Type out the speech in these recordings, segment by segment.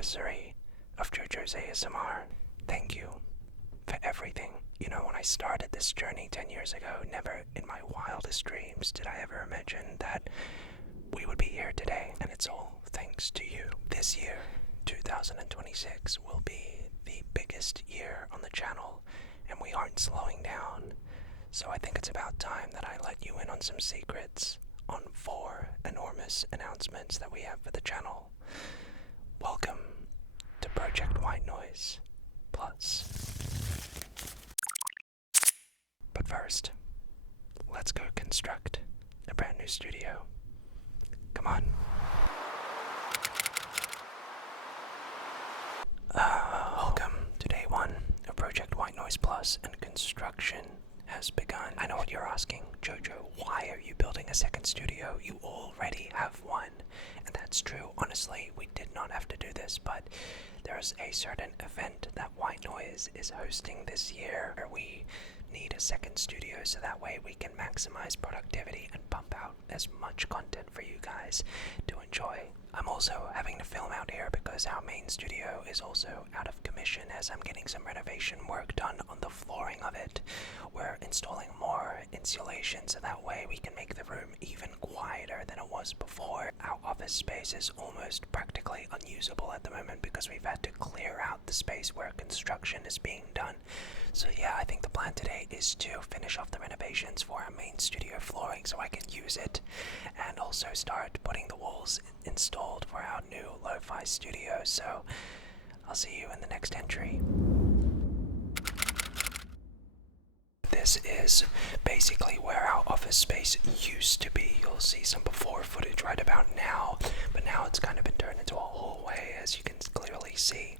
anniversary of JoJo's ASMR. Thank you for everything. You know, when I started this journey 10 years ago, never in my wildest dreams did I ever imagine that we would be here today, and it's all thanks to you. This year, 2026, will be the biggest year on the channel, and we aren't slowing down. So I think it's about time that I let you in on some secrets on 4 enormous announcements that we have for the channel. Welcome to Project White Noise Plus. But first, let's go construct a brand new studio. Come on. Welcome to day 1 of Project White Noise Plus, and construction has begun. I know what you're asking, Jojo, why are you building a second studio? You already have one. And that's true. Honestly, we did not have to do this, but there's a certain event that White Noise is hosting this year where we need a second studio so that way we can maximize productivity and pump out as much content for you guys to enjoy. I'm also having to film out here because our main studio is also out of commission as I'm getting some renovation work done on the flooring of it. We're installing more insulation so that way we can make the room even quieter than it was before. Our office space is almost practically unusable at the moment because we've had to clear out the space where construction is being done. So yeah, I think the plan today is to finish off the renovations for our main studio flooring so I can use it, and also start putting the walls installed for our new lo-fi studio. So I'll see you in the next entry. This is basically where our office space used to be. You'll see some before footage right about now, but now it's kind of been turned into a hallway, as you can clearly see.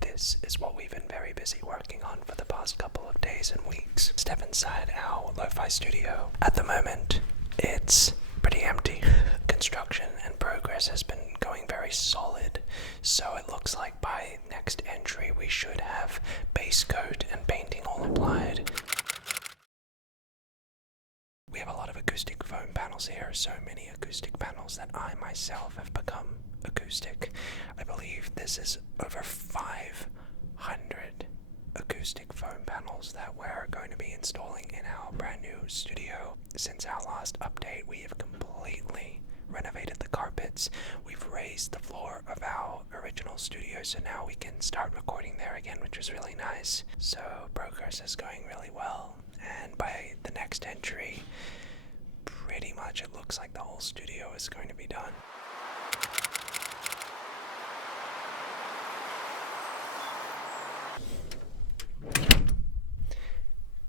This is what we've been very busy working on for the past couple of days and weeks. Step inside our lo-fi studio. At the moment, it's pretty empty. Construction and progress has been going very solid, so it looks like by next entry we should have base coat and painting all applied. We have a lot of acoustic foam panels here, so many acoustic panels that I myself have become acoustic. I believe this is over 500 acoustic foam panels that we're going to be installing in our brand new studio. Since our last update, we have completely renovated the carpets. We've raised the floor of our original studio, so now we can start recording there again, which is really nice. So progress is going really well, and by the next entry, pretty much it looks like the whole studio is going to be done.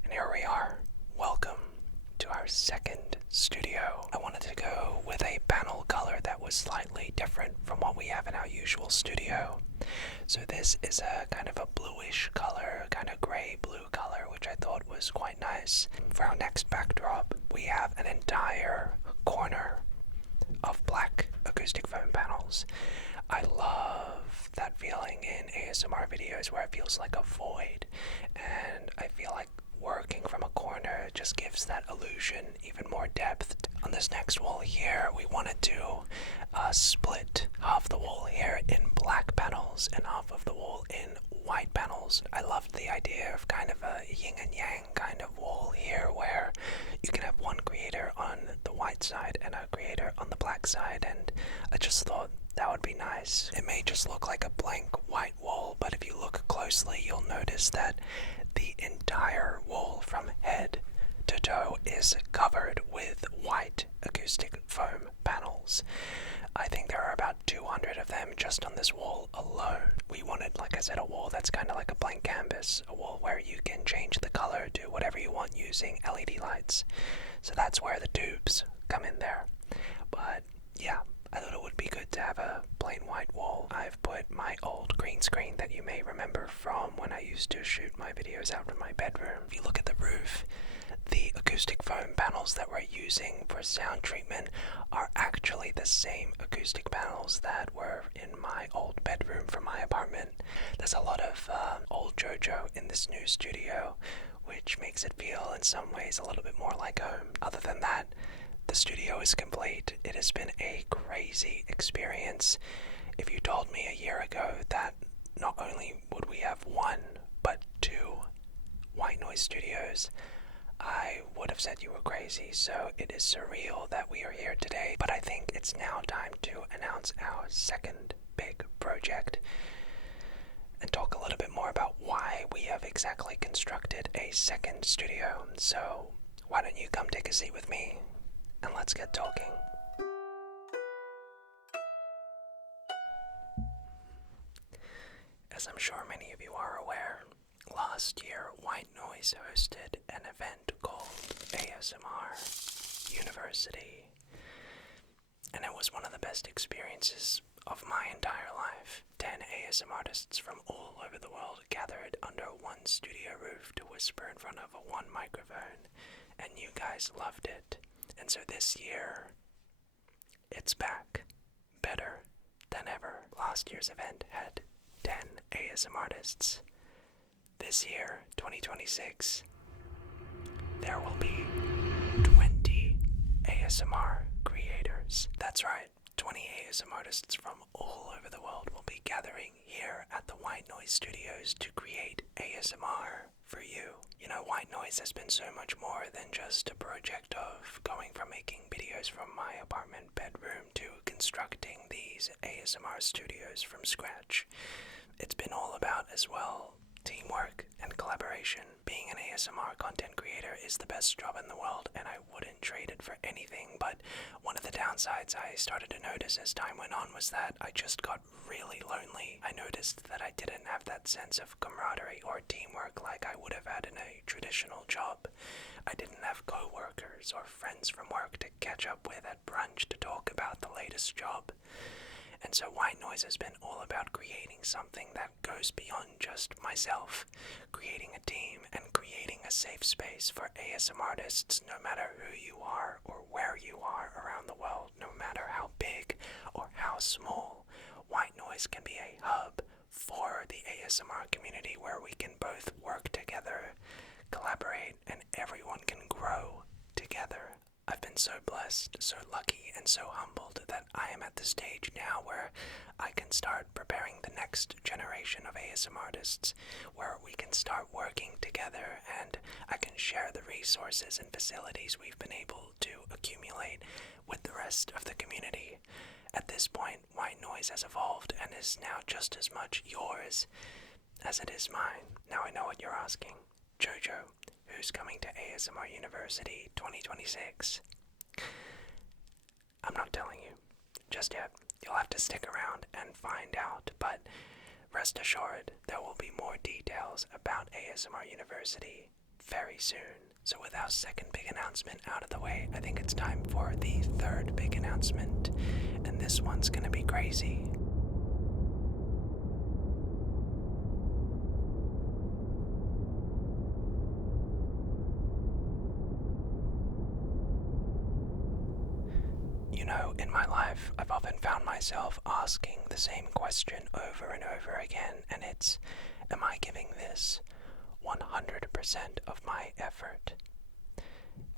And here we are. Welcome to our second studio. I wanted to go with a panel color that was slightly different from what we have in our usual studio. So this is a kind of a bluish color, kind of gray blue color, which I thought was quite nice. For our next backdrop, we have an entire corner of black acoustic foam panels. I love that feeling in ASMR videos where it feels like a void, and I feel like working from a corner just gives that illusion even more depth. On this next wall here, we wanted to split half the wall here in black panels and half of the wall in white panels. I loved the idea of kind of a yin and yang kind of wall here where you can have one creator on the white side and a creator on the black side, and I just thought that would be nice. It may just look like a blank white wall, but if you look closely, you'll notice that the entire wall from head to toe is covered with white acoustic foam panels. I think there are about 200 of them just on this wall alone. We wanted, like I said, a wall that's kind of like a blank canvas, a wall where you can change the color to whatever you want using LED lights. So that's where the tubes come in there. But yeah, I thought it would be good to have a plain white wall. I've put my old green screen that you may remember from when I used to shoot my videos out in my bedroom. If you look at the roof, the acoustic foam panels that we're using for sound treatment are actually the same acoustic panels that were in my old bedroom from my apartment. There's a lot of old JoJo in this new studio, which makes it feel in some ways a little bit more like home. Other than that, the studio is complete. It has been a crazy experience. If you told me a year ago Noise Studios, I would have said you were crazy, so it is surreal that we are here today, but I think it's now time to announce our second big project and talk a little bit more about why we have exactly constructed a second studio. So why don't you come take a seat with me and let's get talking. As I'm sure many of you are aware, last year White Noise hosted an event called ASMR University, and it was one of the best experiences of my entire life. 10 ASMR artists from all over the world gathered under one studio roof to whisper in front of one microphone, and you guys loved it. And so this year, it's back, better than ever. Last year's event had 10 ASMR artists. This year, 2026, there will be 20 ASMR creators. That's right, 20 ASMR artists from all over the world will be gathering here at the White Noise Studios to create ASMR for you. You know, White Noise has been so much more than just a project of going from making videos from my apartment bedroom to constructing these ASMR studios from scratch. It's been all about, as well, teamwork and collaboration. Being an ASMR content creator is the best job in the world, and I wouldn't trade it for anything. But one of the downsides I started to notice as time went on was that I just got really lonely. I noticed that I didn't have that sense of camaraderie or teamwork like I would have had in a traditional job. I didn't have co-workers or friends from work to catch up with at brunch to talk about the latest job. And so White Noise has been all about creating something that goes beyond just myself, creating a team and creating a safe space for ASMR artists, no matter who you are or where you are around the world, no matter how big or how small. White Noise can be a hub for the ASMR community where we can both work together, collaborate, and everyone can grow together. I've been so blessed, so lucky, and so humbled that I am at the stage now where I can start preparing the next generation of ASMR artists, where we can start working together and I can share the resources and facilities we've been able to accumulate with the rest of the community. At this point, White Noise has evolved and is now just as much yours as it is mine. Now I know what you're asking. Jojo, who's coming to ASMR University 2026? I'm not telling you just yet. You'll have to stick around and find out, but rest assured there will be more details about ASMR University very soon. So with our second big announcement out of the way, I think it's time for the third big announcement, and this one's gonna be crazy. You know, in my life, I've often found myself asking the same question over and over again, and it's, am I giving this 100% of my effort?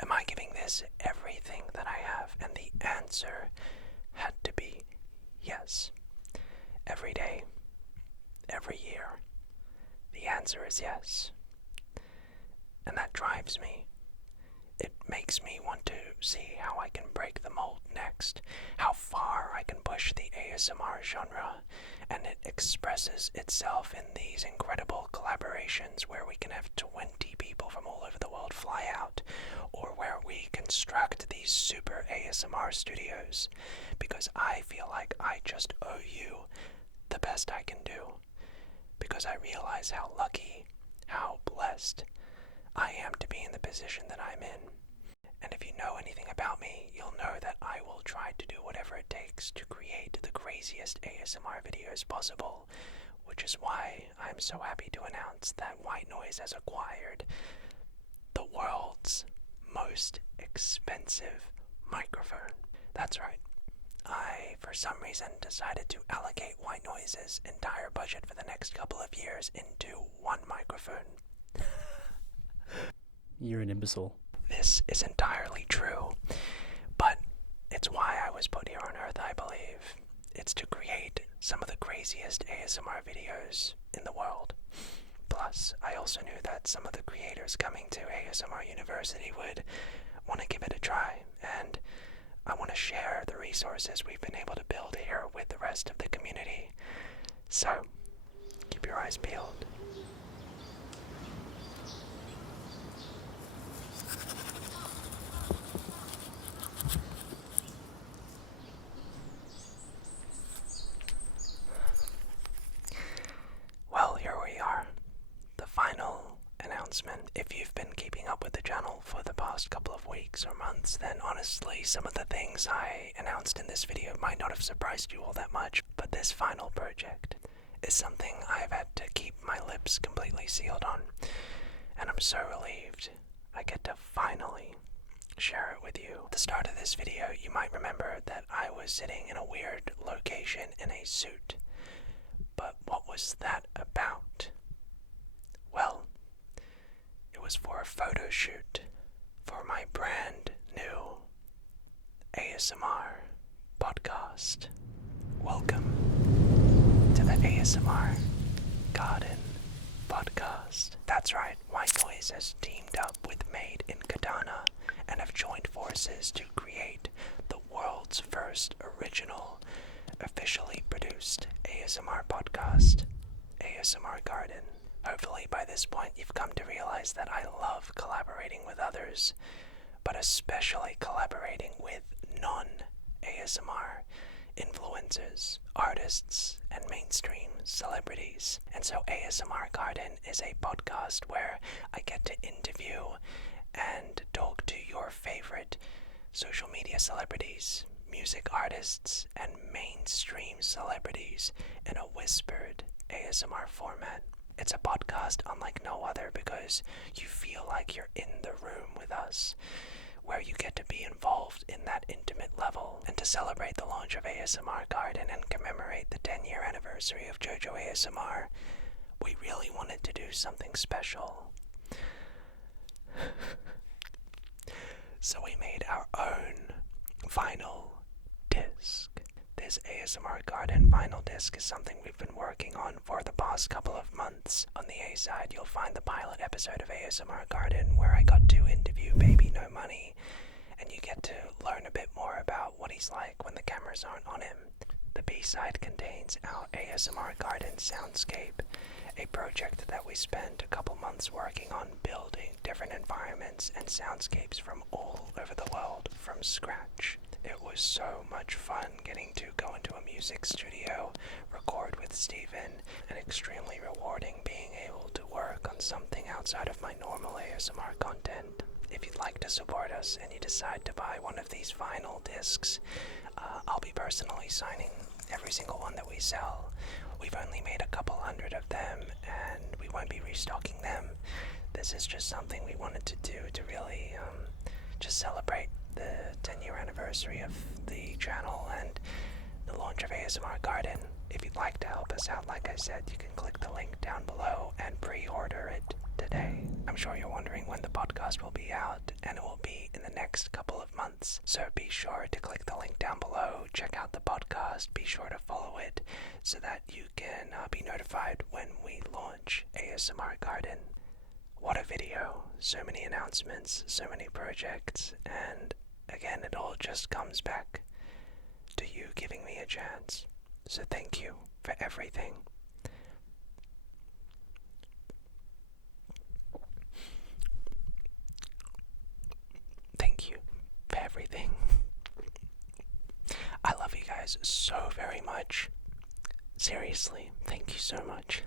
Am I giving this everything that I have? And the answer had to be yes. Every day, every year, the answer is yes. And that drives me. It makes me want to see how I can break the mold next, how far I can push the ASMR genre, and it expresses itself in these incredible collaborations where we can have 20 people from all over the world fly out, or where we construct these super ASMR studios, because I feel like I just owe you the best I can do, because I realize how lucky, how blessed I am to be in the position that I'm in. And if you know anything about me, you'll know that I will try to do whatever it takes to create the craziest ASMR videos possible, which is why I'm so happy to announce that White Noise has acquired the world's most expensive microphone. That's right. I, for some reason, decided to allocate White Noise's entire budget for the next couple of years into one microphone. You're an imbecile. This is entirely true, but it's why I was put here on Earth, I believe. It's to create some of the craziest ASMR videos in the world. Plus, I also knew that some of the creators coming to ASMR University would want to give it a try, and I want to share the resources we've been able to build here with the rest of the community. So, keep your eyes peeled. Well, here we are. The final announcement. If you've been keeping up with the channel for the past couple of weeks or months, then honestly, some of the things I announced in this video might not have surprised you all that much, but this final project is something I've had to keep my lips completely sealed on, and I'm so relieved I get to finally share it with you. At the start of this video, you might remember that I was sitting in a weird location in a suit. But what was that about? Well, it was for a photo shoot for my brand new ASMR podcast. Welcome to the ASMR Garden Podcast. That's right, White Noise has teamed up with Made in Katana and have joined forces to create the world's first original, officially produced ASMR podcast, ASMR Garden. Hopefully by this point you've come to realize that I love collaborating with others, but especially collaborating with non-ASMR influencers, artists, and mainstream celebrities. And so ASMR Garden is a podcast where I get to interview and talk to your favorite social media celebrities, music artists, and mainstream celebrities in a whispered ASMR format. It's a podcast unlike no other because you feel like you're in the room with us, where you get to be involved in that intimate level. And to celebrate the launch of ASMR Garden and commemorate the 10-year anniversary of JoJo ASMR, we really wanted to do something special. So we made our own vinyl disc. This ASMR Garden vinyl disc is something we've been working on for the past couple of months. On the A side, you'll find the pilot episode of ASMR Garden where I got to interview Baby No Money, and you get to learn a bit more about what he's like when the cameras aren't on him. The B side contains our ASMR Garden soundscape, a project that we spent a couple months working on building different environments and soundscapes from all over the world from scratch. It was so much fun getting to go into a music studio, record with Steven, and extremely rewarding being able to work on something outside of my normal ASMR content. If you'd like to support us and you decide to buy one of these vinyl discs, I'll be personally signing every single one that we sell. We've only made a couple hundred of them, and we won't be restocking them. This is just something we wanted to do to really just celebrate the 10-year anniversary of the channel and the launch of ASMR Garden. If you'd like to help us out, like I said, you can click the link down below and pre-order it today. I'm sure you're wondering when the podcast will be out, and it will be in the next couple of months. So be sure to click the link down below, check out the podcast, be sure to follow it so that you can be notified when we launch ASMR Garden. What a video. So many announcements, so many projects, and again, it all just comes back to you giving me a chance. So thank you for everything. Thank you for everything. I love you guys so very much. Seriously, thank you so much.